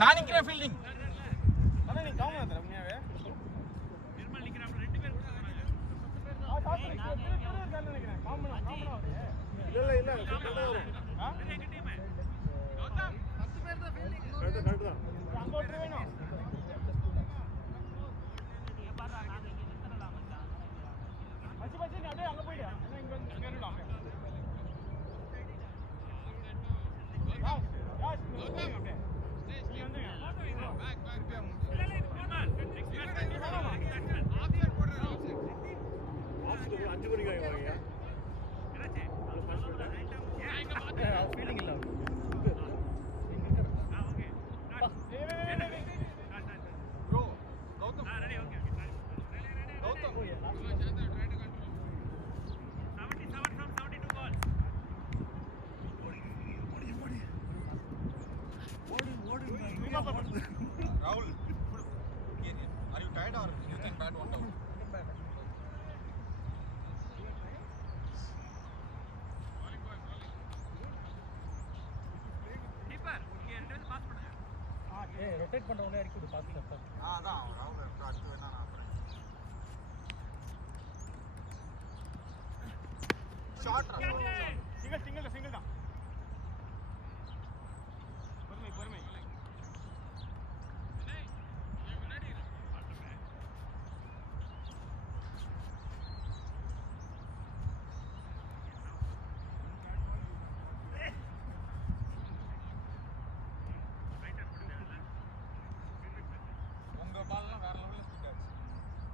நான் நிக்கிறேன் ஃபீல்டிங். அண்ணா நீ காமனா தர உண்மையாவே நிர்மல் நிக்கறாங்க ரெண்டு பேர் கொடுத்தாங்க. நினைக்கிறேன் காமனா இல்ல எங்க டீம் கௌதம் 10 பேர் தான் ஃபீல்டிங் கரெக்ட் தான் அங்க ஒருத்தர் வேணும். பாரு நாங்க இங்க நின்றலாம் மச்சான். பச்சி நீ அப்படியே அங்க போய்டு. இங்க வந்து நின்னுடலாம். Rahul, are you tired or you can bat one down? Keeper, இங்க ரெண்டு பேரும் பாஸ் பண்ணுங்க. ஏய் ரொட்டேட் பண்றவங்க இறக்கி விடு பாஸ் பண்ணு. அதான் Rahul அடுத்து வேணா நான் அப்புறம். ஷாட் சிங்கிள் தான். பொறுமை உங்க பால்லாம் வேற லெவல்ல ஸ்டிக் ஆச்சு.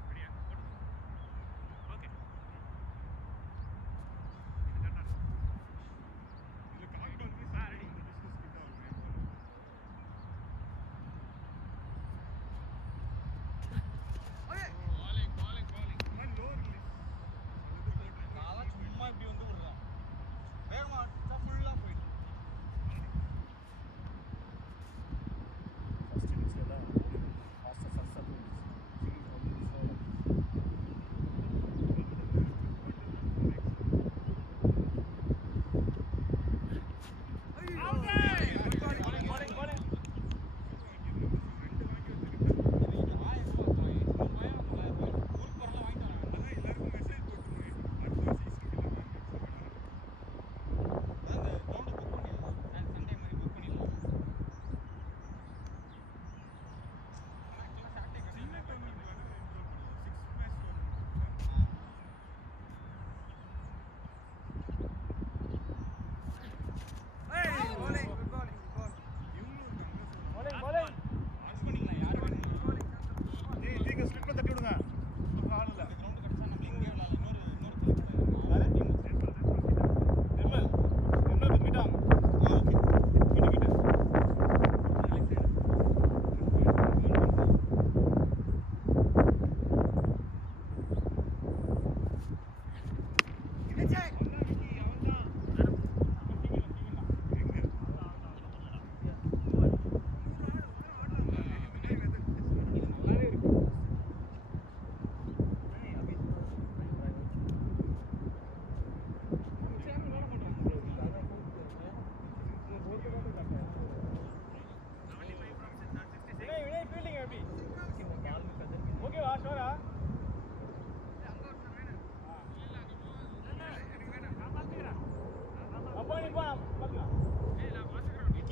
அப்படியே ஓகே இது கரெக்ட்டா இது காண்ட் வந்து சார் ரெடி இந்த டிஸ்கஸ் கிட்ட okay bowling one low release நாளா சும்மா இப்படி வந்து விடுறான். வேகமா அடிச்சா ஃபுல்லா போயிடு. ஃபர்ஸ்ட் இன்னிங்ஸ்ல தான்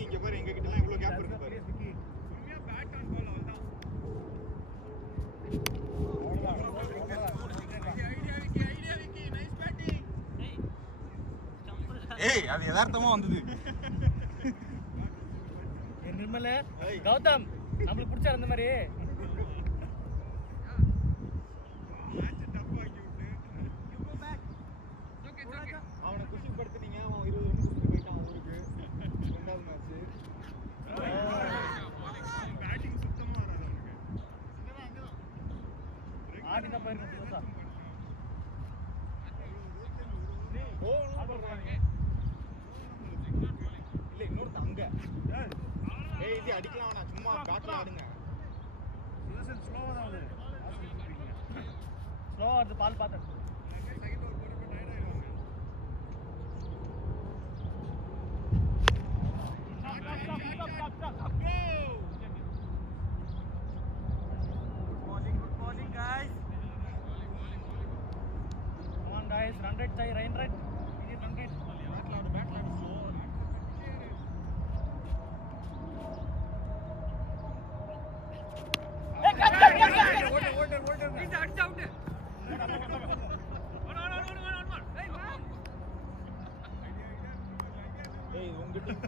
இங்க பாரு எங்க கிட்ட எல்லாம் இவ்ளோ கேப் இருக்கு பாரு. உண்மையா பேட் ஆன் பால் அவ்வளவுதான். Idea Vicky nice batting. ஏய் அது யதார்த்தமா வந்தது. நிர்மல கௌதம் நமக்கு பிடிச்ச அந்த மாதிரி அவனை குஷிப்படுத்தினீங்க. அவன் 20 ரன் கொடுத்து போயிட்டான் ஊருக்கு. ரெண்டாவது மேட்ச் பேட்டிங் சுத்தமா வராது அவனுக்கு. ஆடி தான் போயிருக்கேன் புதுசா. இல்ல இன்னொரு அங்க ஏய் இது அடிக்கலாம் வேணாம் சும்மா பேட்ல ஆடுங்க. ஸ்லோவா தான் வருது. ஸ்லோவா வருது பால் பார்த்தேன். செகண்ட் ஓவர் போறப்ப டயர்ட் ஆயிடுவாங்க. Stop. Ryan right. He run right. Back line slow. Hey, catch. Hold on. He's out. Hey, உங்க டீம்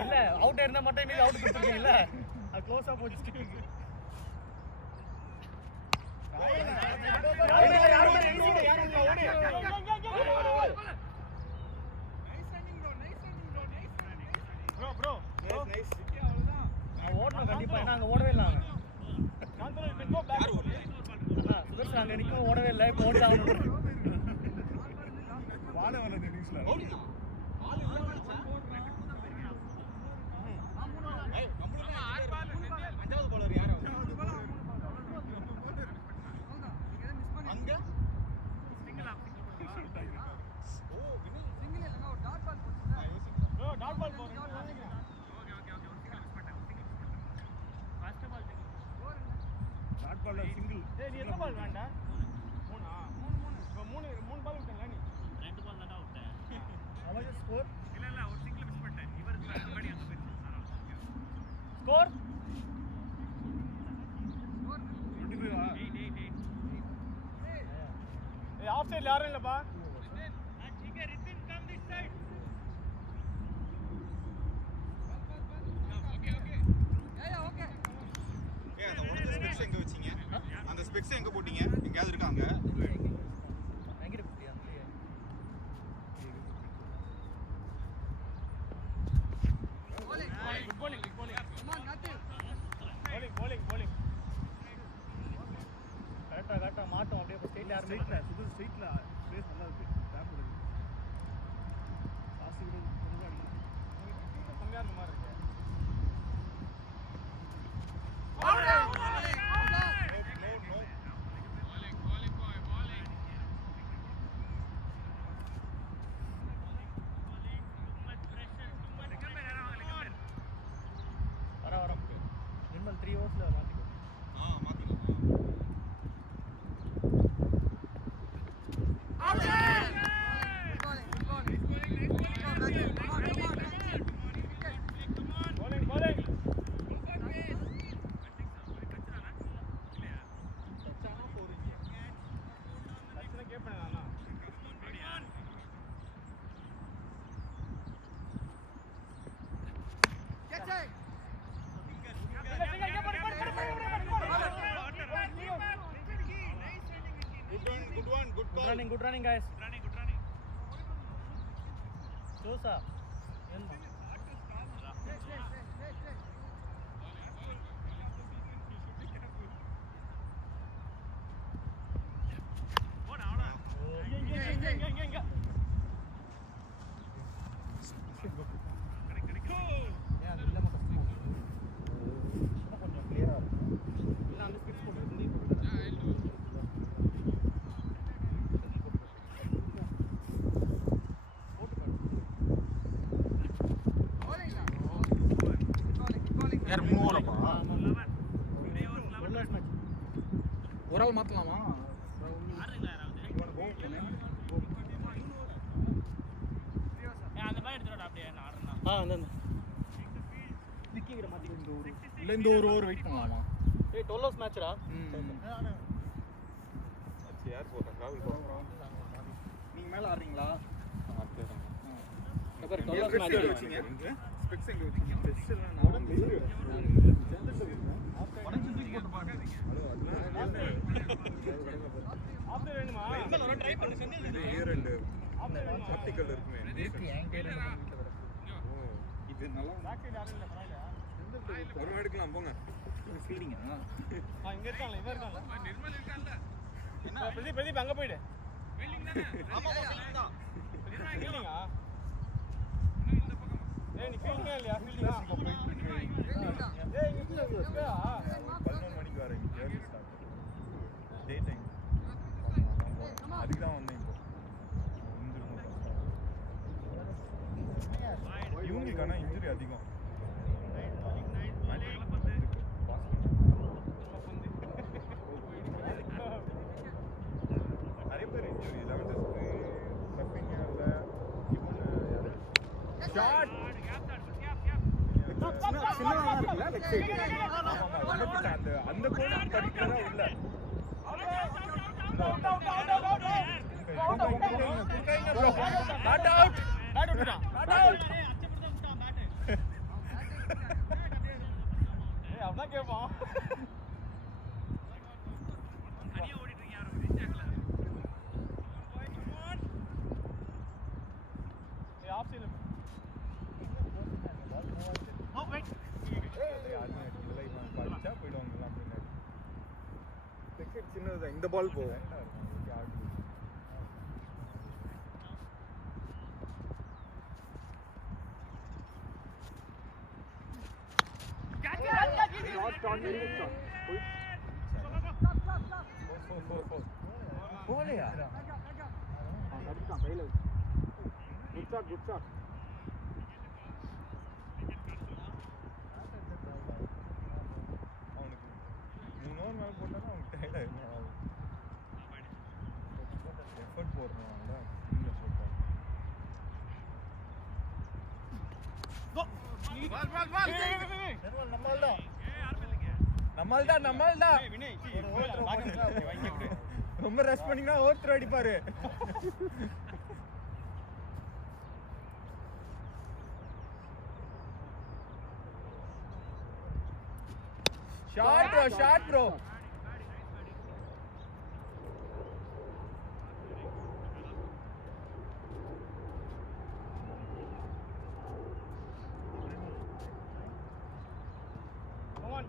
இல்ல அவுட் இருந்தா மட்டும் நீங்க அவுட் கொடுத்துருக்கீங்கல்ல அது க்ளோஸா போச்சு ஸ்டிக்கிங் bro nice ஓடணும் கண்டிப்பா ஏன்னா அங்க ஓடவே இல்ல சுதர்ஷன் அங்க நிக்கும் ஓடவே இல்லை இப்போ ஓடி ஆகணும் வாழ வரது நியூஸ்ல அஞ்சாவது bowler யார் அங்க ஓ வினய் சிங்கிள் இல்ல நான் டாட் பால் போடுறேன் bro டாட் பால் போறேன் டாட் பால்ல சிங்கிள் டேய் நீ எத்தனை பால் வேண்டா மூணா மூணு பால் விட்டல நீ ரெண்டு பால் தான் விட்டேன் அவன் ஸ்கோர் இல்ல ஒரு சிங்கிள் மிஸ் பண்ணிட்டேன் இவருக்கு அடிபடி அங்க போயிடுச்சு ஸ்கோர் 25 ஏய் ஆஃப் சைடுல யாரும் இல்லப்பா அந்த உடஞ்ச ஸ்பெக்ஸ் எங்க வச்சீங்க அந்த ஸ்பெக்ஸ் எங்க போட்டீங்க எங்கயாவது இருக்காங்க எங்கிட்ட குட்டியா அங்கேயே bowling கரெக்டா மாட்டோம் அப்படியே ஸ்ட்ரைட்ல யாரும் ஸ்ட்ரைட்ல சுதர் ஸ்ட்ரைட்ல ஸ்பேஸ் நல்லா இருக்கு டேப் இருக்கு பாஸ் கூட கொஞ்சம் அடிக்கும் கம்மியா இருந்த மாதிரி இருக்கு வரோம் நிர்மல் 3 ஓவர்ஸ்ல மாத்திக்கோ மாத்திக்கலாம் bowling சச்சானா 4 சச்சன கேப்பேனா Good running guys. Sosa. யார் 3 ஓவரப்பா ஒரு ஆள் மாத்தலாமா இல்ல இந்த ஒரு ஓவர் வெயிட் பண்ணலாமா Hey, 12 hours match டா. யார் போறா ராகுல் போறா நீங்க மேல ஆடுறீங்களா ஆடுறேன் பாரு 12 hours match வச்சீங்க ஸ்பெக்ஸ் எங்க வச்சீங்க ஸ்பெக்ஸ் எல்லாம் நான் உடைச்சு தூக்கி போட்டு பாருங்க ஆஃப் வேணுமா இன்னும் ஒரு ட்ரை பண்ணு செந்தில் ஏர் அண்ட் ஆப்டிகல் இருக்குமே ஓ இது நல்லா பேக் சைடு யாரும் இல்ல பரவாயில்லை ஒரு எடுக்கலாம் போங்க ஃபீலிங்கா இங்க இருக்கான்ல இவன் இருக்கான்ல நிர்மல் இருக்கான்ல என்ன பிரதீப் அங்க போய்டு ஃபீலிங் தானே ஆமா ஃபீலிங் தான் ஃபீலிங்கா இந்த பக்கம் ஏய் நீ ஃபீலிங்கா இல்லையா ஃபீலிங்கா ஏய் இங்க இல்லையா 11 மணிக்கு வரேன் ஏர்லி ஸ்டார்ட் டே டைம் அதுக்கு தான் வந்தேன் இப்போ இவங்களுக்கான இன்ஜுரி அதிகம் ஷாட் அந்த கோல் படிக்கிறதா உள்ள அவதான் கேட்பான். தனியா ஓடிட்டு இருக்கீங்க யாரும் ரீச் ஆகல ஆஃப் சைடு சின்னதுதான் இந்த பால் போகும். போலையா குட் ஷாட் குட் ஷாட். அவனுக்கு 3 ஓவர் மேலே போட்டாலும் அவனுக்கு டயர்ட் ஆயிடும். எஃபர்ட் போடுறவங்க நம்மள்தான் ரொம்ப ரஷ் பண்ணீங்கன்னா ஒருத்தர் அடிப்பாரு. ஷாட் ப்ரோ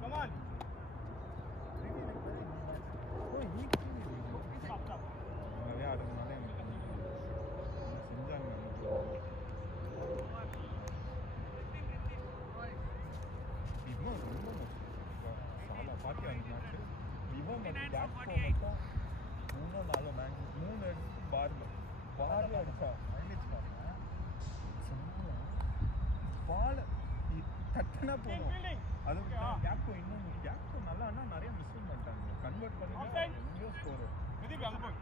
come on கட்டினா போகும். அது கேப்கோ இன்னும் கேப்கோ நல்லா நிறைய மிஸ் பண்ணிட்டாங்க. கன்வெர்ட் பண்ணி எங்கேயோ ஸ்கோர் அங்க போய்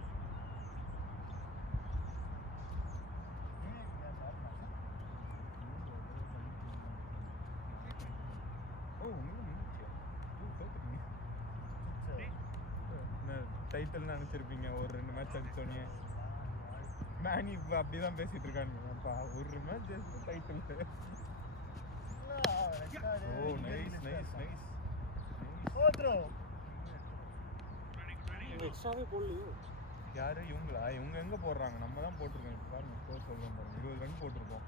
டைட்டில் நினைச்சிருப்பீங்க ஒரு 2 மேட்ச் அடிச்சோன்னே. மேனி இப்போ அப்படிதான் பேசிட்டு இருக்கானுங்க. ஒரு மேட்ச் ஜெயிச்சு title. Oh nice nice nice. எக்ஸ்ட்ராவே போடலையோ யாரு இவங்களா? இவங்க எங்க போடுறாங்க? நம்ம தான் போட்டிருக்கோம். இப்போ பாருங்க ஸ்கோர் சொல்றோம் பாருங்க. 20 ரன் போட்டிருக்கோம்.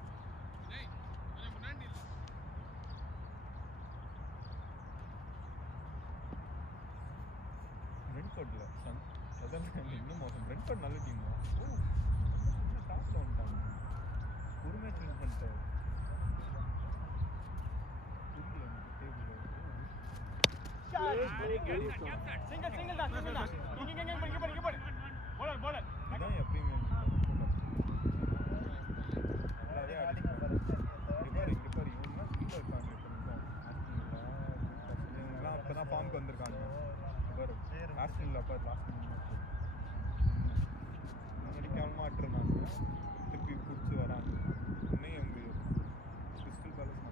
பிரெண்ட்ஃபோர்ட்ல அதான் இன்னும் மோசம். பிரெண்ட்ஃபோர்ட் நல்ல டீம் தான். ஓ டாப்ல வந்துட்டாங்க. ஒரு மேட்ச் வின் பண்ணிட்டாரு. சிங்கிள் தான் இங்க போடு போலர் அதான் எப்பயுமே நல்லாவே அடிப்பாரு. இங்க பாரு இவங்க கீழே இருக்காங்க. இவங்கெல்லாம் அப்பதான் ஃபார்முக்கு வந்திருக்காங்க. பாரு ஆஸ்டின்ல பாரு லாஸ்ட் அடிக்காம ஆட்டுறாங்க. திருப்பி பிடிச்சி வராங்க. இன்னும் எங்க crystal palace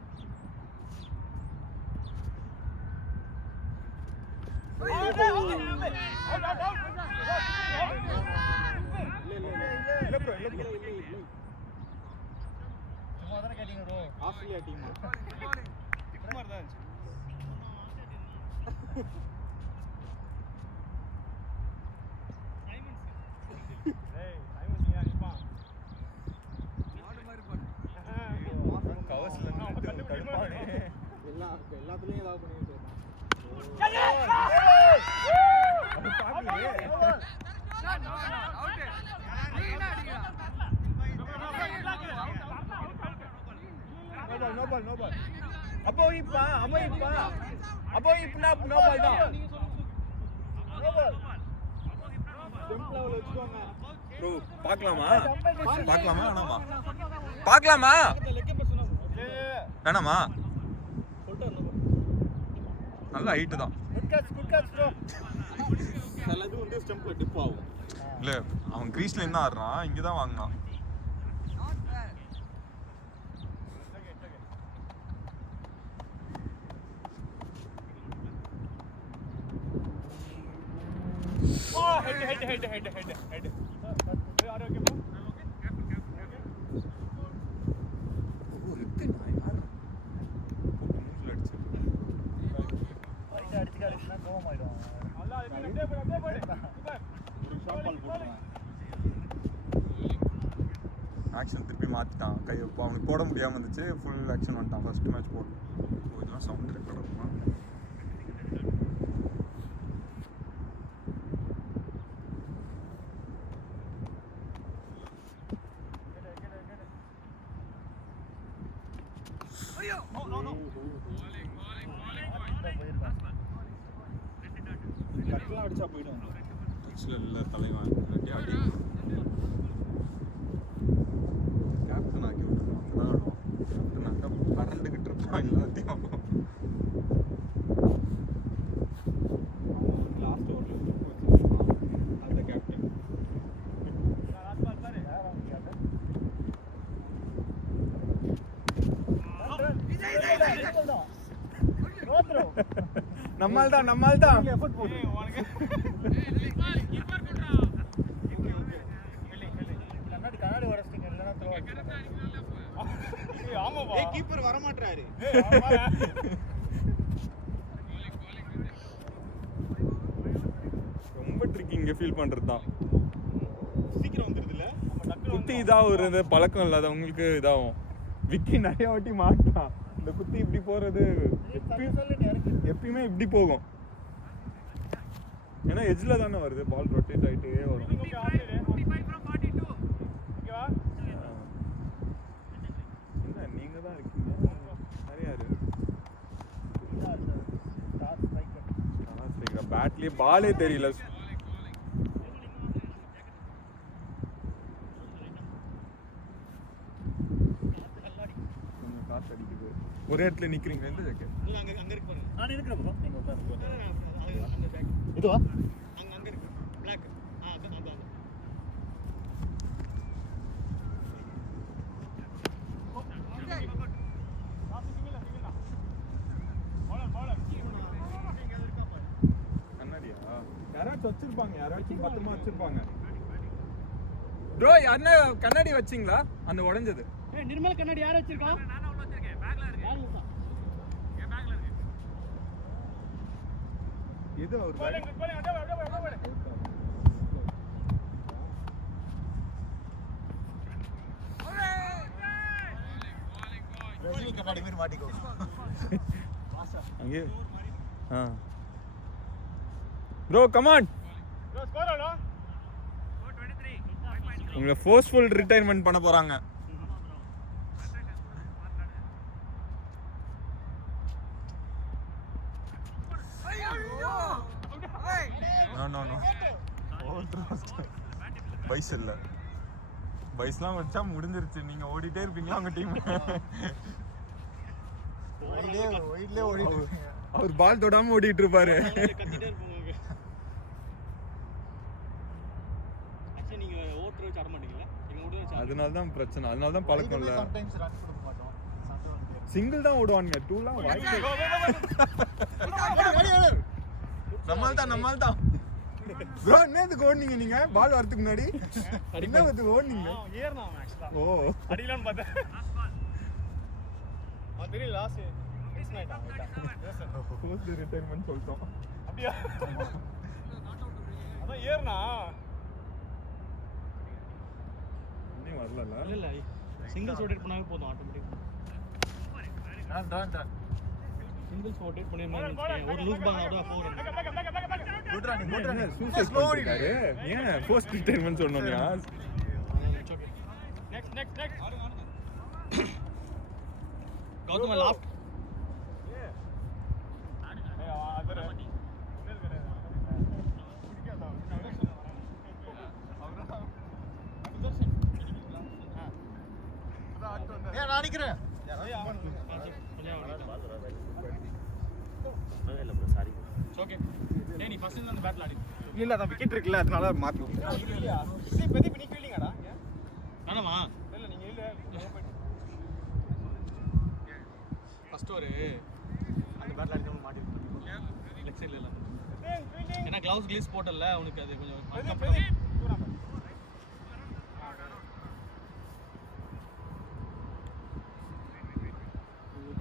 Australia team Kumar தான் எல்லாத்துலயும் ஏதாவது பண்ணிட்டு no ball. Abo ipa no ball da. No ball. டெம்ப்ல வெச்சுக்கோங்க bro பார்க்கலாமா வேணாமா? பார்க்கலாமா வேணாமா? நல்ல ஹைட் தான். Good catch bro. நல்லது வந்து ஸ்டெம்ப்ல டிப் ஆகும். இல்ல அவன் கிரீஸ்ல என்ன ஆடுறான்? இங்க தான் வாங்குனான். ரைட் அடிச்சுன்னா கோவம் ஆயிடும். ஆக்ஷன் திருப்பி மாற்றிட்டான். கை அவனுக்கு போட முடியாமல் இருந்துச்சு. ஃபுல் ஆக்ஷன் வந்துட்டான். ஃபர்ஸ்ட் மேட்ச் போட்டு இதெல்லாம் சவுண்ட் ரெக்கார்ட் ஆகுமா? கட்டெல்லாம் அடிச்சா போயிடும். டச்சில் இல்லை தலைவன். கேப்டன் ஆக்கி விட்டுருவான். அப்பதான் ஆடுவான். கேப்டனாக்கா பறந்துக்கிட்டு இருப்பான் எல்லாத்தையும். லாஸ்ட் ஓவரில் அந்த கேப்டன் நம்மால் தான் எஃபர்ட் போடு. கண்ணாடி உடச்சிட்டீங்க இல்லைன்னா throw ஆமாப்பா கீப்பர் வர மாட்டாரு. ரொம்ப ட்ரிக்கிங் ஃபீல் பண்ணுறது தான். சீக்கிரம் வந்துருதுல்ல. குத்தி இதாக ஒரு பழக்கம் இல்லாதவங்களுக்கு இதாகும். விக்கி நிறைய வாட்டி மாட்டான். இந்த குத்தி இப்படி போகிறது எப்பயுமே இப்படி போகும். ஏன்னா எஜ்ஜில் தானே வருது. பால் ரொட்டேட் ஆகிட்டே வரும். என்ன நீங்கள் தான் இருக்கீங்க. நிறையா பேட்லேயே பாலே தெரியல. கொஞ்சம் காசு அடிக்குது. ஒரே இடத்துல நிற்கிறீங்க. எந்த ஜாக்கெட்? அங்க இருக்கு பாருங்க. நான் இருக்கிறேன் bro. நீங்க உட்காருங்க. அந்த பேக் இதுவா? அங்க இருக்கு. Black. அதான். கண்ணாடியா? யாராச்சும் வச்சிருப்பாங்க. யாராச்சும் பத்திரமா வச்சிருப்பாங்க. ப்ரோ யாருன்னா கண்ணாடி வச்சிங்களா? அந்த உடைஞ்சது. நிர்மல் கண்ணாடி யார் வச்சிருக்கா? நானா உள்ள வச்சிருக்கேன். பேக்ல இருக்கு. யார் இருக்கா? என் பேக்ல இருக்கு. எது அவர் ரஜினி கண்ணாடி மாதிரி மாட்டிக்கோ. அங்கே ப்ரோ கமான். உங்களை ஃபோர்ஸ்ஃபுல் ரிட்டைர்மெண்ட் பண்ண போறாங்க. நோ பைஸ் இல்லை. பைஸ்லாம் வச்சா முடிஞ்சிருச்சு. நீங்க ஓடிட்டே இருப்பீங்களா உங்க டீம்? அவர் பால் தொடாம ஓடிட்டு இருப்பாரு. கத்திட்டே இருப்போம். ஆக்சுவலி நீங்க ஓட்டர் வச்சு ஆட மாட்டீங்களா? நீங்க ஓட்டர் வச்சு அதனால தான் பிரச்சனை. அதனால தான் பழக்கம் இல்லை. சம்டைம்ஸ் ரன் கொடுக்க மாட்டோம். சிங்கிள் தான் ஓடுவானுங்க. டூலாம் வாய்ப்பு. நம்மால் தான் ப்ரோ. என்னதுக்கு ஓடுனீங்க நீங்க? பால் வரதுக்கு முன்னாடி என்னதுக்கு ஓடுனீங்க? ஏறணும் ஆக்சுவலா ஓ அடிக்கலாம்னு பார்த்தேன். அவன் தெரியல லாஸ்ட் மிஸ் ஆயிட்டான். ஃபோர்ஸ்ட் ரிட்டைர்மெண்ட் சொல்லிட்டோம். அப்படியா? அதான் ஏறனா இன்னும் வரல. இல்ல சிங்கிள்ஸ் ரொட்டேட் பண்ணாவே போதும் ஆட்டோமேட்டிக்கா. நான் சிங்கிள்ஸ் ரொட்டேட் பண்ணிருந்தா ஒரு லூஸ் பால் ஆடா போறேன். ஏன் ஃபோர்ஸ்ட் ரிட்டைர்மெண்ட் சொன்னோம்யா? நெக்ஸ்ட் கௌதம் லாஸ்ட் நான் நிக்கிறேன். ஓகே டேய் நீ ஃபர்ஸ்ட் இந்த பேட்ல ஆடி. இல்ல அதான் விக்கெட் இருக்குல்ல, அதனால மாத்தி இல்லையா இது பெரிய நீ ஃபீலிங்காடா? நானமா இல்ல நீங்க இல்ல ஃபர்ஸ்ட் ஒரு அந்த பேட்ல அடிச்சு மாட்டி லெஃப்ட் சைடுல இல்ல ஃபீலிங் ஏன்னா கிளவுஸ் கிளீஸ் போட்டல உனக்கு அது கொஞ்சம்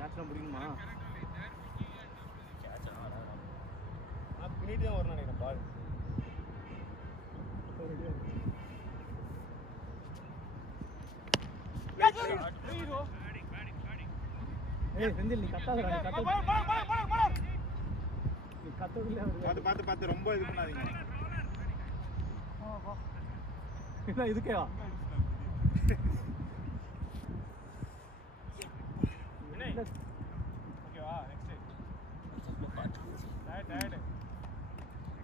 கேட்ச்லாம் பிடிக்குமா? பின்னாடி தான் வரணும் நினைக்கிறேன் பால். ஏய் செந்தில் நீ கத்தாதடா நீ கத்த. நீ கத்தவில்லை அவரு. பார்த்து ரொம்ப இது பண்ணாதீங்க. என்ன இதுக்கேவா? ஓகேவா நெக்ஸ்ட் டயர்ட்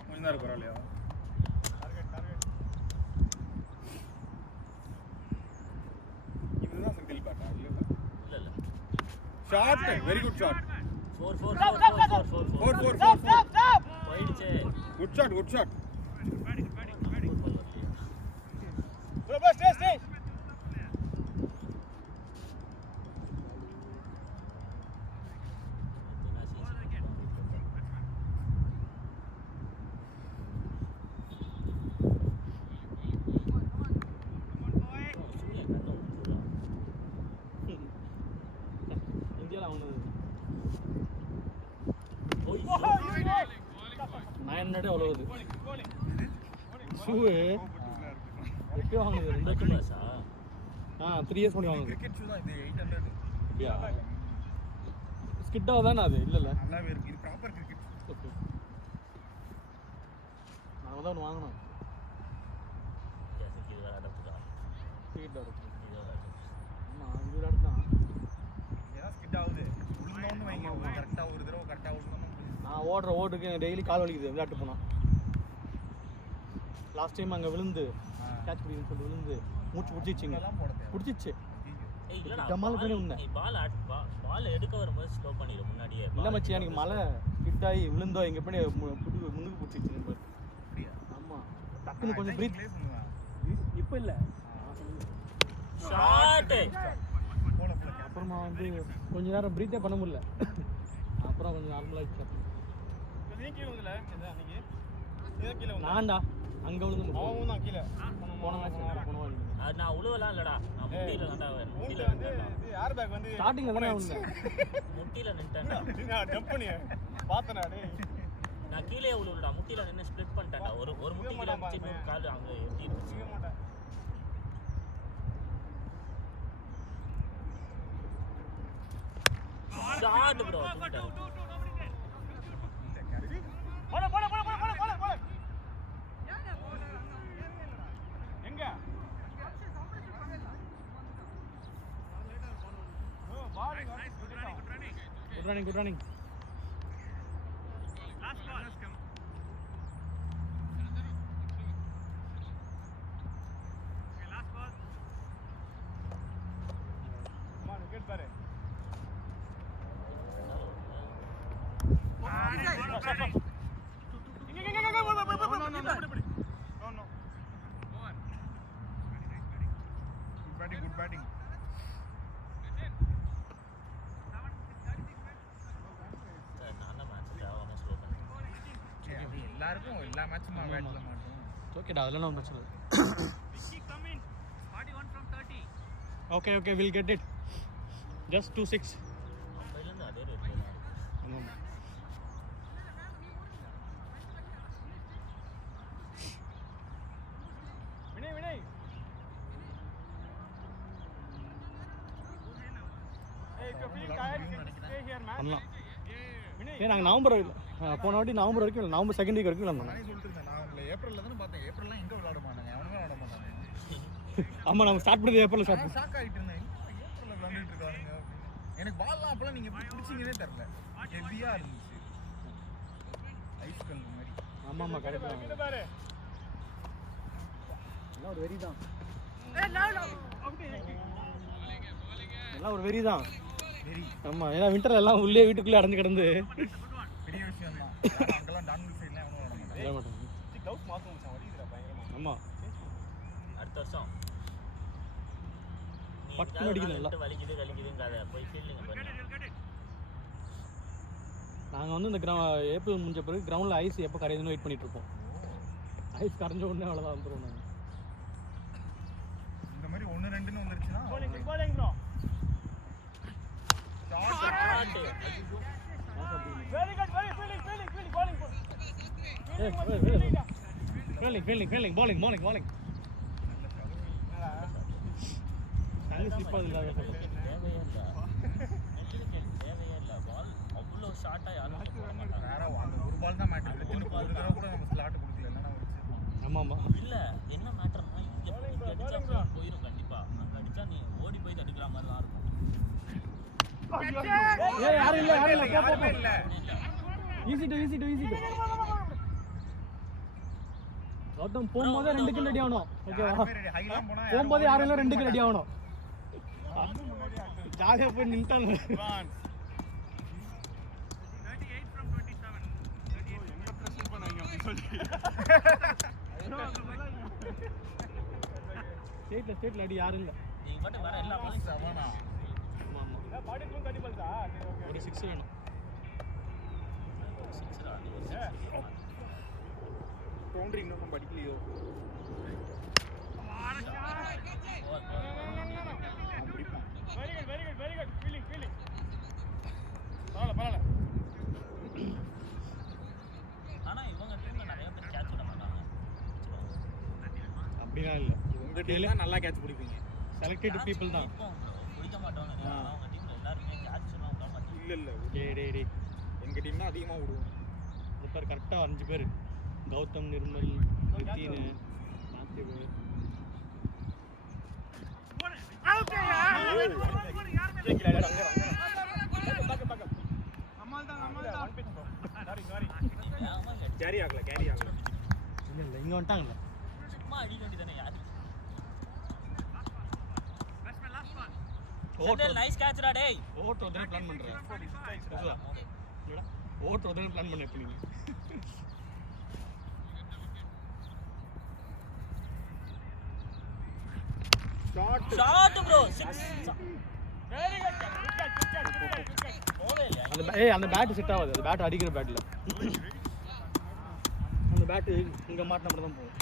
கொஞ்சம் தான் இருக்கு பரவாயில்லையா? டார்கெட் இதுதான் செந்தில் பேட்டா இல்ல இல்ல ஷாட் வெரி குட் ஷாட் 4 போயிடுச்சு. குட் ஷாட் ஸ்டே இந்தியால அவனது 900 அவ்வளோ வருது. ஷூ எப்பயோ வாங்குது 2 மாசா 3 இயர்ஸ் பண்ணி வாங்குது. கிரிக்கெட் ஷூ தான் இது 800. ஸ்கிட்டாக தானே அது இல்லைல்ல நல்லாவே இருக்கு. இது ப்ராப்பர் கிரிக்கெட். ஓகே நாங்கள் தான் ஒன்று வாங்கினோம். இது விளையாடுறதுக்கா ஸ்பீட் இருக்கு. இது விளையாடுறது. ஆமாம் இது விளையாடுதான் ஏன்னா ஸ்கிட் ஆகுது. உளுந்தோன்னு வைங்க. கரெக்டாக ஒரு தடவை கரெக்டாக விழுந்தோம்னா நான் ஓடுற ஓட்டுக்கு எனக்கு டெய்லி கால் வலிக்குது விளையாட்டு போனால். லாஸ்ட் டைம் அங்கே விழுந்து கேட்ச் பிடிக்குன்னு சொல்லிட்டு விழுந்து மூச்சு பிடிச்சிச்சிங்க. இதெல்லாம் போட தேவை. பிடிச்சிச்சு. ஏய் இல்லடா ஜமால் பண்ணி உன்னை. நீ பால் எடுக்க வரும்போது ஸ்லோ பண்ணிடு முன்னாடியே. இல்லை மச்சி எனக்கு மழை ஹிட் ஆகி விழுந்தோ எங்கே போய் முன்னுக்கு பிடிச்சிச்சு நம்பர். அப்படியா? ஆமாம் டக்குன்னு கொஞ்சம் ப்ரீத். ப்ளே பண்ணுவேன். இப்போ இல்லை ஷாட் போல அப்புறமா வந்து கொஞ்ச நேரம் ப்ரீத்தே பண்ண முடியல. அப்புறம் கொஞ்சம் நார்மலாகிடுச்சு. நீ கீழே வந்துல அன்னைக்கு நீ கீழே வந்து நான்டா அங்கே விழுந்து அவன் தான் கீழே போன மேட்ச் போன வாரம் அது நான் உழுவலாம் இல்லடா. நான் முட்டியில தான்டா மூஞ்சில வந்து இது ஏர் பேக் வந்து ஸ்டார்டிங்கில் தானே விழுந்தேன். முட்டியில நின்ட்டேன்டா. நான் ஜம்ப் பண்ணி பார்த்தேனா டேய் நான் கீழே உழுவலடா. முட்டியில நின்னு ஸ்ப்ளிட் பண்ணிட்டேன்டா. ஒரு முட்டி கீழ இருந்துச்சு இன்னொரு கால் அங்க எட்டி இருந்துச்சு. செய்ய மாட்டேன். Shot bro. போட எங்க ஓ பால் குட் ரன்னிங் விக்கெட் பாரு குட் பேட்டிங். நான் மேட்ச் தேவனா ஸ்லோ பண்ணேன். எல்லாருக்கும் எல்லா மேட்சும் பேட்ல மாட்டோம். ஓகேடா அதெல்லாம் ஒன்றும் பிரச்சனை இல்லை. Okay will get it just 2-6. அப்பையில இருந்து அதே ரேட் தான். வினய் ஏய் if you feel tired you can stay here man பண்ணலாம். வினய் நாங்கள் நவம்பர் போன வாட்டி நவம்பர் வரைக்கும் இல்லை, நவம்பர் செகண்ட் வீக் வரைக்கும் விளாண்டோம். நானே சொல்லிட்டு இருந்தேன். நான் உங்களை ஏப்ரல்ல தானே பார்த்தேன். ஏப்ரல்லாம் எங்க விளையாட மாட்டாங்க. அவனுமே விளையாட மாட்டாங்க. ஆமாம் நம்ம ஸ்டார்ட் பண்ணது ஏப்ரல் ஸ்டார்ட் நான் ஷாக் ஆகிட்டு இருந்தேன். ஏப்ரல்ல விளையாண்டுட்டு இருக்கானுங்க அப்படின்னு. எனக்கு பால்லாம் அப்பெல்லாம் நீங்க எப்படி பிடிச்சிங்கன்னே தெரியல. ஹெவியா இருந்துச்சு. ஐஸ் கல் மாதிரி. ஆமாம் கரெக்டாக இங்க பாரு எல்லாம் ஒரு வெறி தான். எல்லாம் ஒரு வெறி தான். வெரி ஆமாம் ஏன்னா வின்டர் எல்லாம் உள்ளே வீட்டுக்குள்ளே அடைஞ்சு கிடந்து பெரிய விஷயம் தான். அங்கெல்லாம் டான்வல் சைட்லாம் எவனும் விளையாட மாட்டாங்க. விளையாட மாட்டாங்க. கிளவுஸ் மாத்தணும் மச்சான் வலிக்குதுடா பயங்கரமா ஆமாம் அடுத்த வருஷம் நீ பட்டுன்னு அடிக்குது நல்லா. வலிக்குதுங்காத போய் ஃபீல்டிங் பண்ணு. நாங்கள் வந்து இந்த ஏப்ரல் முடிஞ்ச பிறகு கிரவுண்டில் ஐஸ் எப்போ கரையுதுன்னு வெயிட் பண்ணிட்டு இருப்போம். ஐஸ் கரைஞ்ச உடனே அவ்வளோதான் வந்துடும். நாங்கள் இந்த மாதிரி 1-2ன்னு வந்துருச்சுன்னா ஃபீல்டிங் bowling ஸ்லிப் ஆகுது. தேவையே இல்லை பால் அவ்வளோ ஷார்ட்டாக யாரும் போட மாட்டாங்க. வேற ஒரு பால் தான் மேட்ச். ஒரு தடவை கூட நம்ம ஸ்லாட் கொடுக்கல. இல்லைன்னா ஆமாம் இல்லை என்ன மேட்டர்னா இங்கே அடிச்சா போயிடும் கண்டிப்பாக. அங்கே அடித்தா நீ ஓடி போய் தடுக்கிற மாதிரி தான் இருக்கும். யாரும் இல்லை. ஈஸி டு கௌதம் போகும்போது 2 கில் ரெடி ஆகணும். ஓகேவா? போகும்போது யாரும் இல்லை 2 கில் ரெடி ஆகணும். ஜாலியாக போய் நின்ட்டாங்க. ஸ்டேட்ல அடி யாரும் இல்லை. நீங்க மட்டும் வேற எல்லா பாலும் செவனா. ஒரு 6 வேணும். 6 பவுண்டரி இன்னும் படிக்கலையோ? வெரி குட் ஃபீலிங் பரவாயில்ல. ஆனா இவங்க டீம்ல நிறைய பேர் கேட்ச் விட மாட்டாங்க. அப்படிலாம் இல்லை. உங்க டீம்ல நல்லா கேட்ச் பிடிப்பீங்க. செலக்டட் பீப்புள் தான். பிடிக்க மாட்டோம்னு இல்லை. ஆனா அவங்க டீம்ல எல்லாருமே கேட்ச் சொன்னா விட மாட்டாங்க. இல்ல டேய் எங்க டீம் தான் அதிகமா விடுவோம். இப்போ கரெக்டாக 5 பேர். கௌதம், நிர்மல், நிதின், மாத்திவ். கேரி ஆகல. இல்லை இங்கே வந்துட்டாங்களே. சும்மா அடிக்க வேண்டியதானே யாரு. நைஸ் கேட்ச்டா டேய். ஓட்டு வந்து பிளான் பண்ணுறேன். ஓட்டு வந்து பிளான் பண்ண எப்படி நீங்கள்? Shot bro 6. Very good. அந்த பேட் செட் ஆகாது. அந்த பேட் அடிக்கிற பேட்டில் அந்த பேட்டு இங்கே மாட்டின மட்டும் தான் போகும்.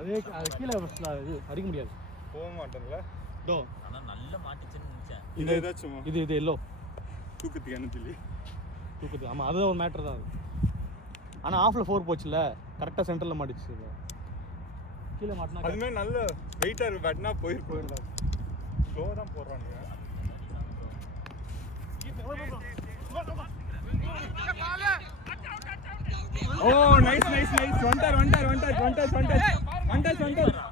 அது கீழே இது அடிக்க முடியாது. போக மாட்டேன்ல. டோ ஆனா நல்ல மாட்டிச்சுன்னு நினைச்சேன். இது ஏதாச்சும் இது எல்லோ தூக்கத்துக்கு என்ன சொல்லி தூக்குது. ஆமாம் அதுதான் ஒரு மேட்ரு தான் அது. ஆனால் ஆஃபில் 4 போச்சுல, கரெக்டாக சென்டரில் மாட்டிச்சு. கீழே மாட்டினா அதுமாதிரி நல்ல வெயிட்டாக இருக்கு பேட்னா போயிடலாம். ஸ்லோவாக தான் போடுறானுங்க. ஓ நைஸ் ஒன் டச் அங்க கேட்றா.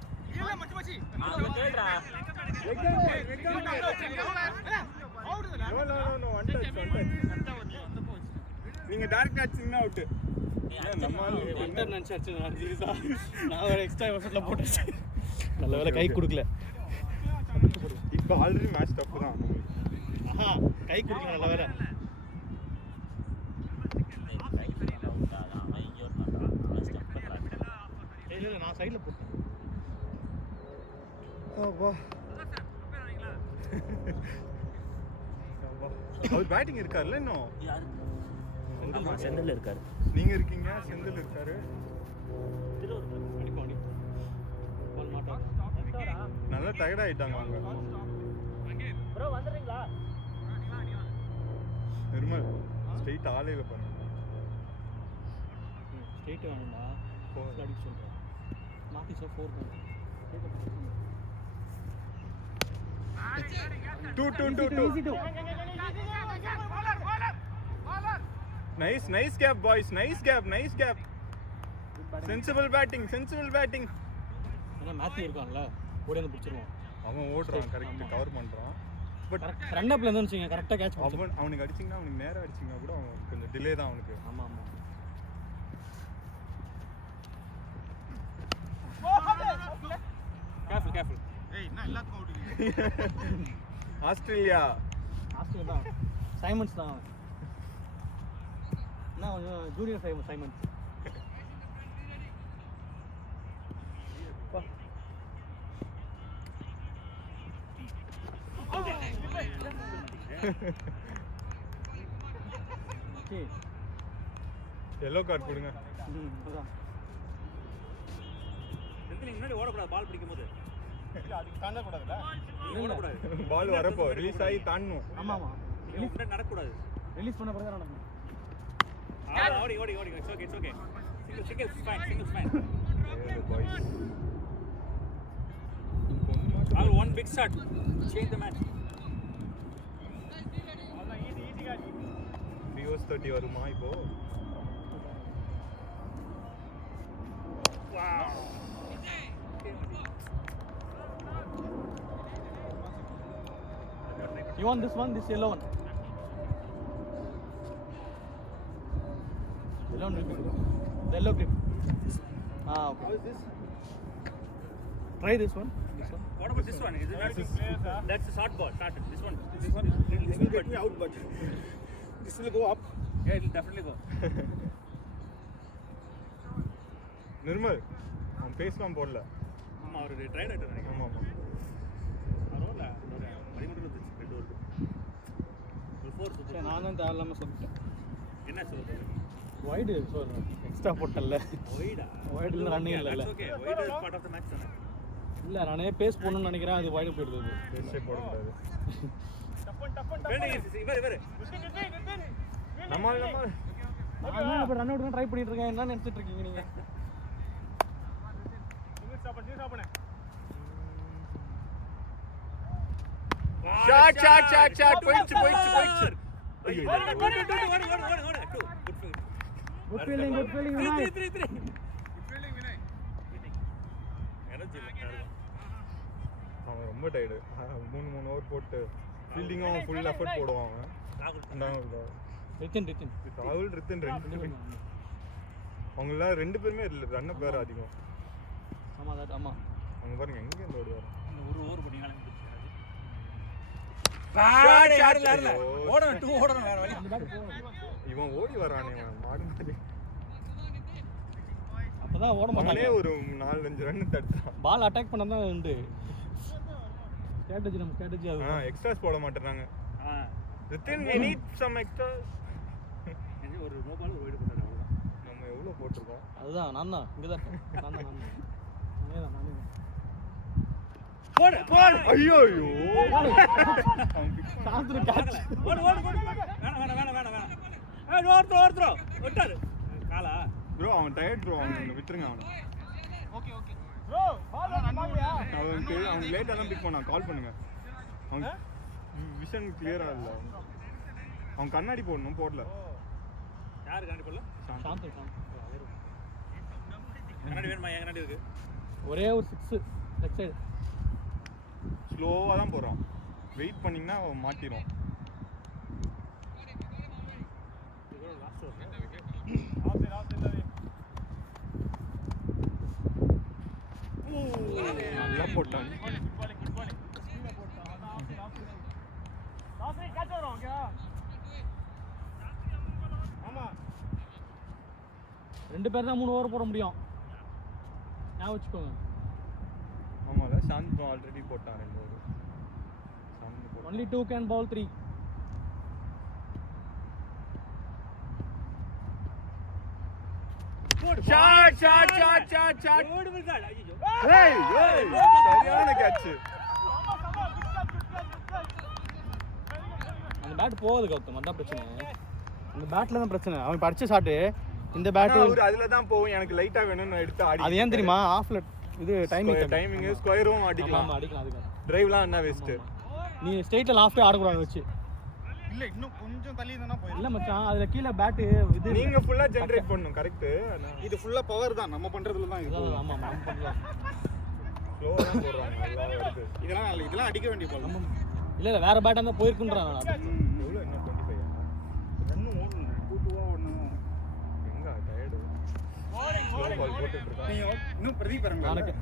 No one touch. நீங்க டைரக்ட் அடிச்சீங்கன்னா அவுட். நான் ஒரு எக்ஸ்ட்ரா எஃபர்ட்ல போட்டுச்சு. நல்ல வேலை கை கொடுக்கல. இப்போ ஆல்ரெடி மேட்ச் தப்பு தான். கை கொடுக்கல. நல்ல வேலை. இல்லை நான் சைடில் போட்டேன். அவர் பேட்டிங் இருக்காருல்ல இன்னும். செந்தில் இருக்காரு. நீங்க இருக்கீங்க, செந்தில் இருக்காரு. நல்லா டயர்ட் ஆயிட்டாங்க அவங்க. ப்ரோ வந்துறீங்களா? நிர்மல் ஸ்ட்ரைட் ஆலையில பாருங்க. ஸ்ட்ரைட் வேணும்டா. அடிக்க சொல்றேன். மாத்தி 4 போடு. 2 nice gap boys, nice gap. Sensible batting. ஏன்னா மேத்யூ இருக்கான்ல, ஓடி வந்து பிடிச்சிருவான். அவன் ஓடுறான், கரெக்ட் கவர் பண்றான். பட் ரன் அப்ல இருந்து வச்சுங்க கரெக்டா கேட்ச் அவன் அவனுக்கு அடிச்சிங்கன்னா அவனுக்கு நேரா அடிச்சிங்கன்னா கூட அவன் கொஞ்சம் டிலே தான் அவனுக்கு. ஆமா கேர்ஃபுல். ஏய் என்ன எல்லாத்துக்கும் அவுட். ஆஸ்திரேலியா தான். சைமன்ஸ் தான். என்ன கொஞ்சம் junior Simmons. Okay yellow card கொடுங்க. அதான் முன்னாடி ஓடக்கூடாது பால் பிடிக்கும் போது. அதுக்கு தாண்டக்கூடாதுல்ல. ஓடக்கூடாது. பால் வரப்போ ரிலீஸ் ஆகி தாண்டணும். ஆமாம் ஆமாம் முன்னாடி நடக்கக்கூடாது. ரிலீஸ் பண்ண பிறகு தான் நடக்கணும். ஓடி ஓடி ஓடி it's okay it's okay. Single fine single fine. ஏழு boys. All one big shot. Change the match. அதான் ஈஸி காட்சி. Viewers 30 வருமா இப்போ? Wow. You want this one, this yellow one? Yellow one will be good. The yellow grip. Ah, okay. How is this? Try this one. This one. What about this one? Is it that's a short ball. Short. This one. This will get me out, but this will go up. Yeah, it will definitely go. Nirmal அவன் பேசலாம் போடல. ஆமா ஒரு try right நினைக்கிறேன். ஆமா ஆமா. பரவாயில்ல. மணிமண்டல் வந்து ரெண்டு வருது. ஒரு 4 சரி நானும் தேவையில்லாமல் சொல்லிட்டேன். என்ன சொல்றது? வைடு எக்ஸ்ட்ரா போட்டல. வைடா. வைடு இல்லை ரன்னிங் இல்லை. That's okay. Wide is part of the match தானே. இல்லை நானே பேஸ் போடணும்னு நினைக்கிறேன், அது வைடு போயிடுது. பேசே போடக்கூடாது. இவர் நம்ம நான் இப்போ ரன் அவுட் தான் ட்ரை பண்ணிட்டு இருக்கேன். என்ன நினச்சிட்டு இருக்கீங்க நீங்கள்? ஷாட் போயிடுச்சு. ஐயோ குட் ஃபீலிங் வினாய். அவன் ரொம்ப டயர்டு. 3 ஓவர் போட்டு ஃபீல்டிங்கும் ஃபுல் எஃபர்ட் போடுவான் அவன். ரித்தன் ராகுல் ரித்தன் ரெண்டு பேரும் அவங்களாம் 2 பேருமே ரன் அப் வேற அதிகம். ஆமாம் அவங்க பாருங்க எங்க இருந்து ஓடுவார். ஒரு ஓவர் போட்டீங்களா? ஓடணும் 2 ஓடணும் வேற வழி. இவன் ஓடி வரானே இவன் மாடு மாதிரி. அப்பதான் ஓட அவனே மாட்டானே. ஒரு 4-5 ரன் தடுத்தான். பால் அட்டாக் பண்ண தான் உண்டு. ஸ்ட்ராட்டஜி அது. எக்ஸ்ட்ராஸ் போட மாட்டேறாங்க. ரித்தன் we need some extras. ஒரு நோ பால் ஒரு வைடு போட்டாரு அவ்வளவுதான். நம்ம எவ்வளவு போட்டுருக்கோம்? அதுதான் நான் தான் இங்க தான் நானே தான் போடு ஐயோ சாந்திர கேட்ச். ஓடு வேணாம். ஏய் ஓடுறோ விட்டாரு. காலா ப்ரோ அவன் டயர்ட் ப்ரோ, அவன் விட்டுருங்க அவனை. ஓகே ப்ரோ பால் ரன் பாக்கலையா? அவன் லேட்டா தான் பிக் பண்ணான். கால் பண்ணுங்க. அவன் விஷன் கிளியரா இல்ல. அவன் கண்ணாடி போடணும் போடல. யாரு கண்ணாடி போடல? சாந்திர கண்ணாடி வேணுமா? என் கண்ணாடி இருக்கு. ஒரே ஒரு 6 லெஃப்ட் சைடு. ஸ்லோவா தான் போறான். வெயிட் பண்ணீங்கன்னா அவன் மாட்டிரும். நல்லா போட்டான். ரெண்டு பேர் தான் 3 ஓவர் போட முடியும். ஞாபகம் வச்சுக்கோங்க. ஆமால சாந்த் ஆல்ரெடி போட்டான் 2 ஓவர். சாந்த் போட்டான். Only 2 can bowl 3. ஷாட். ஓடுது கால். ஐயோ. ஏய் சரியான கேட்ச். அந்த பேட் போகுது கௌதம், அதான் பிரச்சனை. அந்த பேட்ல தான் பிரச்சனை. அவன் படிச்ச ஷாட் இந்த பேட் அவரு அதுல தான் போவும். எனக்கு லைட்டா வேணும்னு எடுத்து ஆடி. அது ஏன் தெரியுமா? ஆஃப்ல இது டைமிங் ஸ்கொயரும் அடிக்கலாம். ஆமா அடிக்கலாம். அதுக்கு டிரைவ்லாம் என்ன வேஸ்ட். நீ ஸ்ட்ரைட்ல லாஃப்ட் ஆட கூடாது வச்சு. இல்ல இன்னும் கொஞ்சம் தள்ளி இருந்தா போயிடும். இல்ல மச்சான், அதுல கீழ பேட் இது நீங்க ஃபுல்லா ஜெனரேட் பண்ணனும். கரெக்ட். இது ஃபுல்லா பவர் தான் நம்ம பண்றதுல தான் இது. ஆமா நம்ம பண்ணலாம். ஸ்லோவா தான் போறாங்க. நல்லா வருது. இதெல்லாம் அடிக்க வேண்டிய பால். இல்ல வேற பேட்டா தான் போயிருக்குன்றான் நான். எவ்வளவு என்ன 25 ரன் ஓடணும். 2-2 ஓடணும். எங்க டயர்டு. பால் போட்டுட்டு இருக்கான். நீ இன்னும் பிரதீப் வரங்க. நாளைக்கு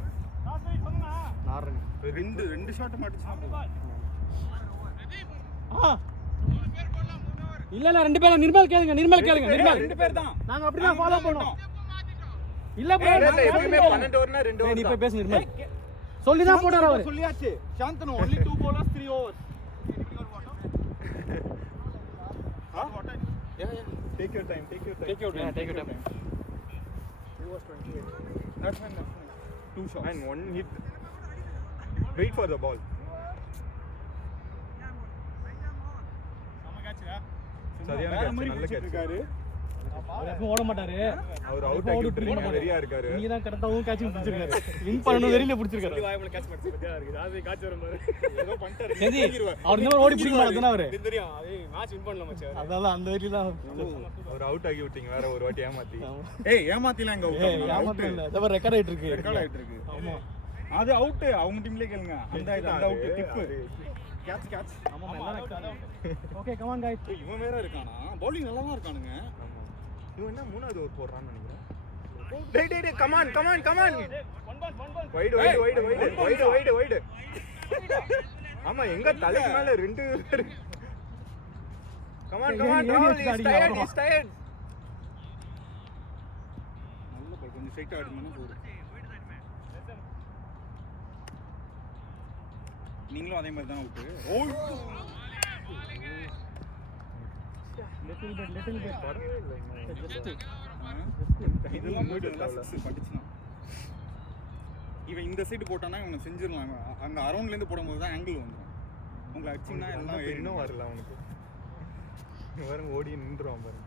நாரன் ரெண்டு ஷாட் மாட்டிச்சுனா போதும். இல்ல 2 பேரும் நிர்மல் கேளுங்க. நிர்மல் 2 பேர் தான். நாங்க அப்படிதான் ஃபாலோ பண்ணோம். இல்ல ப்ரோ இல்ல எப்பவுமே 12 ஓவர்னா 2 ஓவர். நீ இப்ப பேசு நிர்மல். சொல்லி தான் போறாரு அவரு. சொல்லியாச்சு. Shantanu only 2 bowlers 3 overs. Take your time. Take your time. He was 28. That's fine. 2 shots. And one hit. Wait for the ball. நம்ம கேட்ச்டா. சரியான catch, நல்ல catch. இருக்காரு. அவர் எப்பவும் ஓட மாட்டாரு. அவர் அவுட் ஆகி விட்டுருக்கீங்க, வெறியா இருக்காரு. நீங்க தான் கரெக்டாவும் கேட்சிங் பிடிச்சிருக்காரு. வின் பண்ணனும் வெறியில பிடிச்சிருக்காரு. வாய்மல கேட்ச் பண்ணிட்டு பத்தியா இருக்கு. அது கேட்ச் வரும் பாரு. ஏதோ பண்ணிட்டாரு. சரி. அவர் இந்த மாதிரி ஓடி பிடிக்க மாட்டாரு அவரு. இது தெரியும். ஏய் மேட்ச் வின் பண்ணல மச்சான். அதனால அந்த வெறியில தான் அவர் அவுட் ஆகி விட்டீங்க வேற ஒரு வாட்டி ஏமாத்தி. ஏய் ஏமாத்திலாம் இங்க அவுட். ஏமாத்த இல்ல. இதோ ரெக்கார்ட் ஆயிட்டு இருக்கு. ரெக்கார்ட் ஆயிட்டு இருக்கு. ஆமா. அது அவுட். அவங்க டீம்லயே கேளுங்க. அந்த அவுட் டிப். கேட்ச். ஆமா எல்லாம் record. Okay come on guys. இவன் வேற இருக்கானா? பவுலிங் நல்லா தான் இருக்கானுங்க. ஆமா. இவன் என்ன மூணாவது ஓவர் போடுறான்னு நினைக்கிறேன். டேய் come on. Wide. ஆமா எங்க தலைக்கு மேல ரெண்டு பேர். Come on. He's tired. நல்ல பால் கொஞ்சம் ஸ்ட்ரைட்டா ஆடுனா போதும். நீங்களும் அதே மாதிரி தான் அவுட். லிட்டில் பிட் இதெல்லாம் போயிட்டு இதெல்லாம் 6 பட்டுச்சுனா. இவன் இந்த சைடு போட்டானா இவனை செஞ்சிரலாம். அங்க அரவுண்ட்ல இருந்து போடும்போது தான் ஆங்கிள் வந்துரும். உங்களை அடிச்சினா எல்லாம் இன்னும் வரல அவனுக்கு. இவன் ஓடி நின்றுவான் பாருங்க.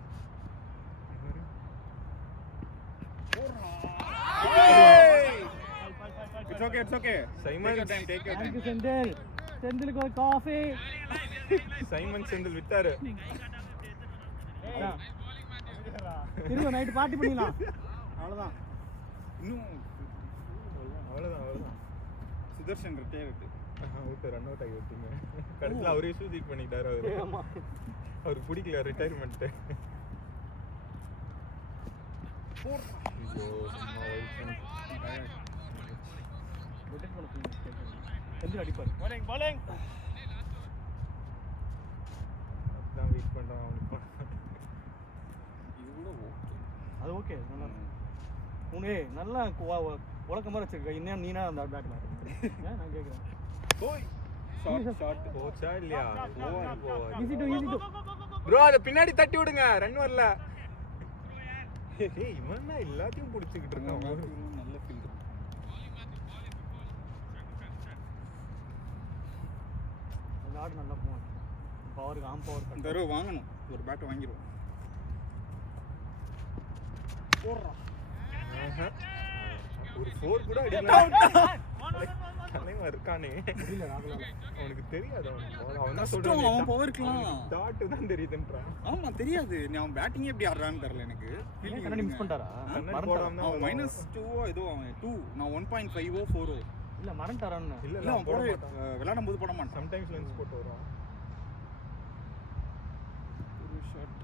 It's okay. Simon Take your Thank time. you செந்திலுக்கு ஒரு காஃபி. சைமன் செந்தில் விட்டாரு. திரும்ப நைட் பார்ட்டி பண்ணிடலாம். அவ்வளவுதான். இன்னும் அவ்வளவுதான். சுதர்ஷன் ரிட்டையர்ட். ரன் அவுட் ஆகி விட்டீங்க. கடைசியில் அவரே சூசைட் பண்ணிட்டாரு அவரு. ஆமா. அவருக்கு பிடிக்கல ரிட்டையர்மெண்ட். செந்தில் அடிப்பாரு. bowling. அதான் வெயிட் பண்றான் அவனுக்கு. இது கூட ஓகே. அது ஓகே நல்லா உனே நல்லா உலக்க மாதிரி வச்சிருக்க. இன்னும் நீனா அந்த பேட்ல நான் கேக்குறேன். ஓய் ஷார்ட் போச்சா இல்லையா? ஈஸி டு ப்ரோ அத பின்னாடி தட்டி விடுங்க. ரன் வரல. ஏய் இவன் எல்லாத்தையும் புடிச்சிட்டு இருக்கான். நல்ல ஃபீல்ட். அந்த ஆடு நல்லா போவான். பவர் ஆம் பவர் இந்த தடவை வாங்கணும். ஒரு பேட் வாங்கிடுவோம். போடுறா. ஒரு 4 கூட அடிக்கல. தலைவன் இருக்கானே. இல்ல ராகுலால அவனுக்கு தெரியாது அவன் தான் கஷ்டம், சொல்றான். அவன் பவர்க்கலாம். டாட் தான் தெரியுதுன்றான். ஆமா தெரியாது. அவன் பேட்டிங்கே எப்படி ஆடுறான்னு தெரியல எனக்கு. கண்ணாடி மிஸ் பண்ணிட்டாரா? கண்ணாடி போடாம அவன் -2 ஏதோ அவன் 2 நான் 1.5 4 இல்ல மறந்துட்டாரான்னு. இல்ல இல்ல அவன் போட விளையாடும் போது போட மாட்டான். சம்டைம்ஸ் லென்ஸ் போட்டு வரான். ஒரு ஷாட்.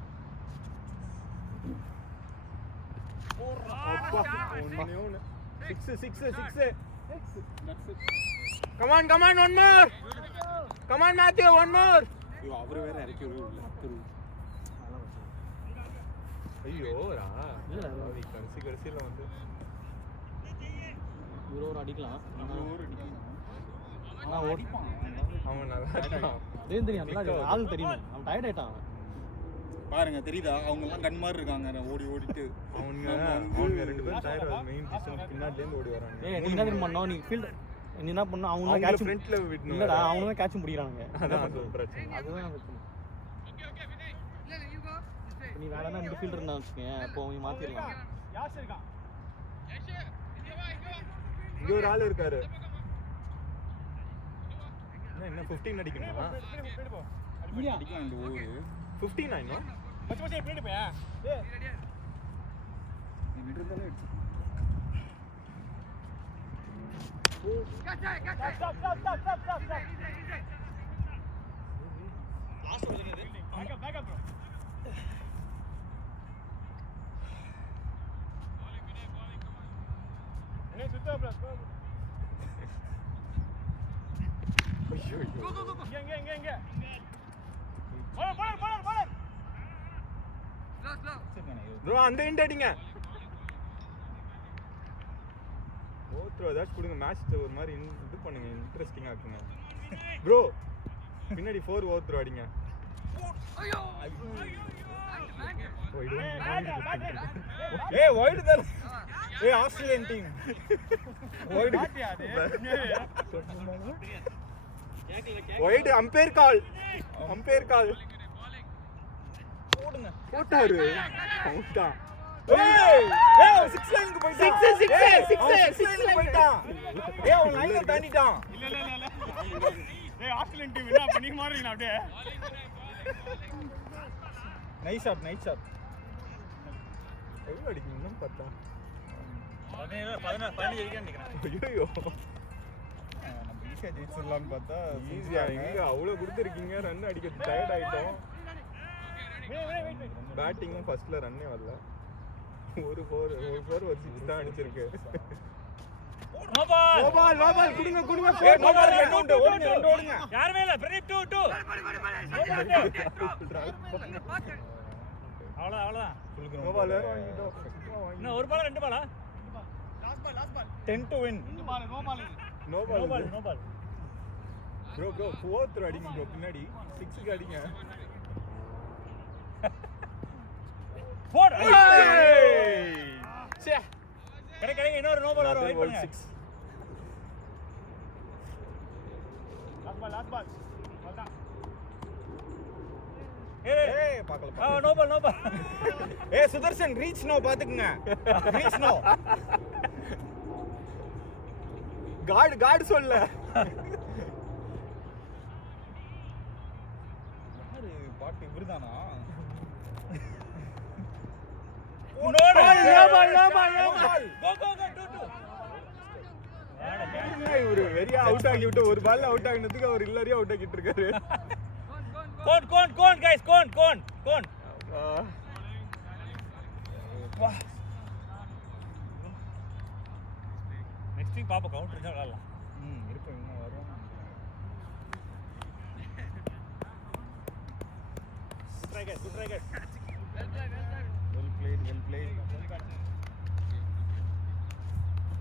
அப்பா ஒண்ணே ஒண்ணு. 6 That's it. Come on, one more. Come on, Matthew, one more. ஐயோ அவரு வேற இறக்கி விடுறது இல்ல. ஐயோடா. இல்ல அது கடைசில வந்து ஒரு அடிக்கலாம். ஓவர் அடிக்கணும். ஆனா அடிப்பான். அவன் நல்லா தெரியும் நல்லா ஆள் தெரியும். அவன் டயர்ட் ஆயிட்டான். பாருங்க தெரியுதா? அவங்க எல்லாம் கன் மாதிரி இருக்காங்க ஓடிட்டு. அவங்க ரெண்டு பேரும் டயர் மெயின் டிஸ்டன்ஸ் பின்னாடில இருந்து ஓடி வராங்க. ஏய் நீ என்ன பண்ணனும்? நீ ஃபீல்ட் நீ என்ன பண்ணனும்? அவங்க கேட்ச் ஃப்ரண்ட்ல விடணும். இல்லடா அவங்க தான் கேட்ச் முடியறாங்க. அதான் பிரச்சனை. அதுதான் பிரச்சனை. நீ வேறனா இந்த ஃபீல்டர் இருந்தா வச்சுக்கேன். அப்போ நீ மாத்திரலாம். யாஸ் இருக்கான். இங்க ஒரு ஆள் இருக்காரு. என்ன 15 அடிக்கணுமா? அடிக்கலாம் இந்த ஓவர். 15 ஆயினோ? மச்சி பின்னாடி போயா? டேய் நீ விடுறதால அடிச்சு. Stop. Last over இது. Back up bro. Hey, சுத்தா bro. ஐயோ. இங்க. Ball. ப்ரோ அந்த எண்ட் அடிங்க. ஓத்ரோ ஏதாச்சும் கொடுங்க. மேட்ச் ஒரு மாதிரி இது பண்ணுங்க, இன்ட்ரெஸ்டிங்கா இருக்குங்க. ப்ரோ பின்னாடி 4 ஓத்ரோ அடிங்க. ஏய் வைடு தான். ஏய் Australian team. Wide. Wide umpire கால். அம்பையர் கால். போடுங்க. போட்டாரு. அவுட்டா. ஏய் ஏய் 6 லைனுக்கு போய்ட்டான். 6 லைனுக்கு போய்ட்டான். ஏய் அவன் லைனை தாண்டிட்டான். இல்ல ஏய் ஆஸ்திரேலியன் டீம் என்ன பண்ணி மாறீங்க அப்படியே. Nice shot. எவ்வளவு அடிக்கணும்னு பார்த்தா 15 வரைக்கும் நினைக்கிறேன். ஐயோ நம்ம ஈஸியா ஜெயிச்சிடலாம்னு பார்த்தா ஈஸியா எங்க அவ்வளவு கொடுத்துருக்கீங்க. ரன் அடிக்க டயர்ட் ஆயிட்டோம். பேட்டிங்கும் ஃபர்ஸ்ட்ல ரன்னே வரல. ஒரு 4 ஒரு 6 தான் அடிச்சிருக்கு. நோ பால் குடுங்க நோ பால் ரெண்டு ஓடுங்க. யாருமே இல்ல பிரதீப் 2 அவ்வளவுதான் நோ பால் வாங்கிட்டோம். இன்னும் ஒரு பால் 2 பாலா last ball 10 to win. No ball bro 4th அடிங்க ப்ரோ. பின்னாடி 6க்கு அடிங்க. போடு ச்சே கடை இன்னொரு நோ பால் வர வெயிட் பண்ணுங்க. 6 லாஸ்ட் பால் அதான் ஏய் பார்க்கல. நோ பால் ஏய் சுதர்ஷன் ரீச் நோ பாத்துக்குங்க. Reach no. கார்டு சொல்ல. யாரு பாட்டு இவர்தானா? நோ பால் கோ 2 இவரு வெறியா அவுட் ஆகி விட்டு ஒரு பால்ல அவுட் ஆகினதுக்கு அவர் இல்லறியா அவுட் ஆகிட்டு இருக்காரு. கோன் गाइस கோன் வா நெக்ஸ்ட் வீக் பாப்பா கவுண்டர் தான் விளையாடலாம். இருப்போம் இன்னும் வரும். Striker good striker Well played.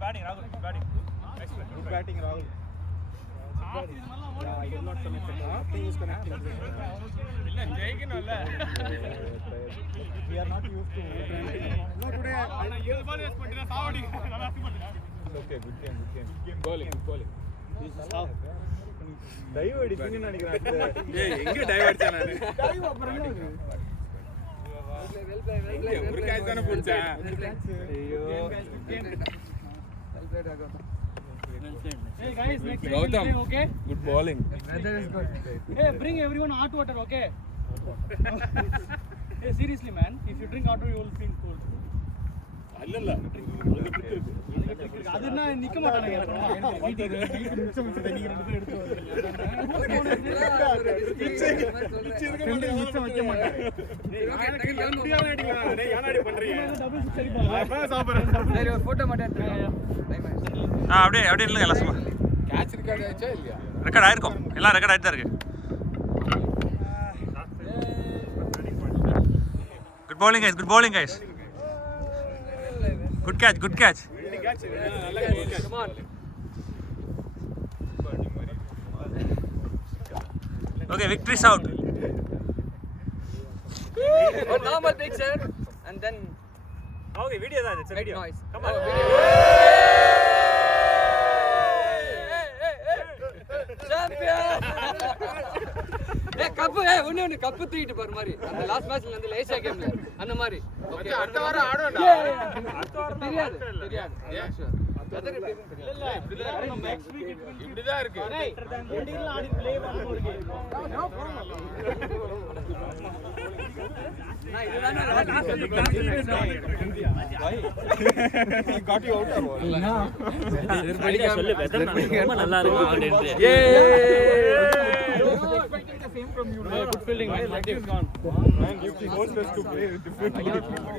Batting ராகுல் batting Good batting Rahul. Yeah, I did not connect it. Nothing is connecting. இல்ல ஜெயிக்கணும் இல்ல. We are not used to No today ஆனா 7 பால் வேஸ்ட் பண்ணிட்டா சாவடி நல்லா பண்ணிட்டா. Okay, good game. Good bowling. Dive அடிச்சீங்கன்னு நினைக்கிறேன். ஏய் எங்க டைவ் அடிச்சா நானு? டைவ் அப்புறம் என்ன? ஒரு கேட்ச் தான போச்சேன். ஐயோ. Hey guys, next week Gautam. we'll play, okay? Good bowling. Weather is good. Hey, bring everyone hot water, okay? Hey, seriously man, if you drink hot water you will feel cold. இல்ல அது என்ன நிக்க மாட்டானே அப்புறம் வீட்டுக்கு மிச்சம் நீங்க ரெண்டு பேரும் எடுத்து வரீங்க. மிச்சம் வைக்க மாட்டேன். முடியாத அடிக்கலாம். டேய் யானாடி பண்றீங்க? டபுள் சிக்ஸ் அடிப்பாங்க. நான் சாப்பிடுறேன். சரி ஒரு போட்டோ மட்டும் எடுத்துங்க. அப்படியே இல்லைங்க எல்லாம் சும்மா கேட்ச் ரெக்கார்ட் ஆயிச்சா இல்லையா? ரெக்கார்ட் ஆயிருக்கும் எல்லாம் ரெக்கார்ட் ஆகிட்டு தான் இருக்கு. Good bowling guys. Good catch. Come on. Okay, victory's out. Oh, normal picture and then Okay, video தான் it's a make video. noise. Come on. Champion! Cup ஒண்ணு கப்பு தூக்கிட்டு போற மாதிரி அந்த லாஸ்ட் மேட்ச்ல இருந்து ஏசியா கேம்ல அந்த மாதிரி ஓகே அடுத்த வாரம் ஆடுவோம்டா அடுத்த வாரம் தெரியாது இல்ல இப்படிதான் இருக்கு எண்டிங்ல ஆடி ப்ளே பண்ண ஒரு கேம் நான் இதுதானே got you out or what? சொல்லு வெதர் ரொம்ப நல்லா இருக்கு அப்படினு. Good fielding, man. Man, you forced us to play with different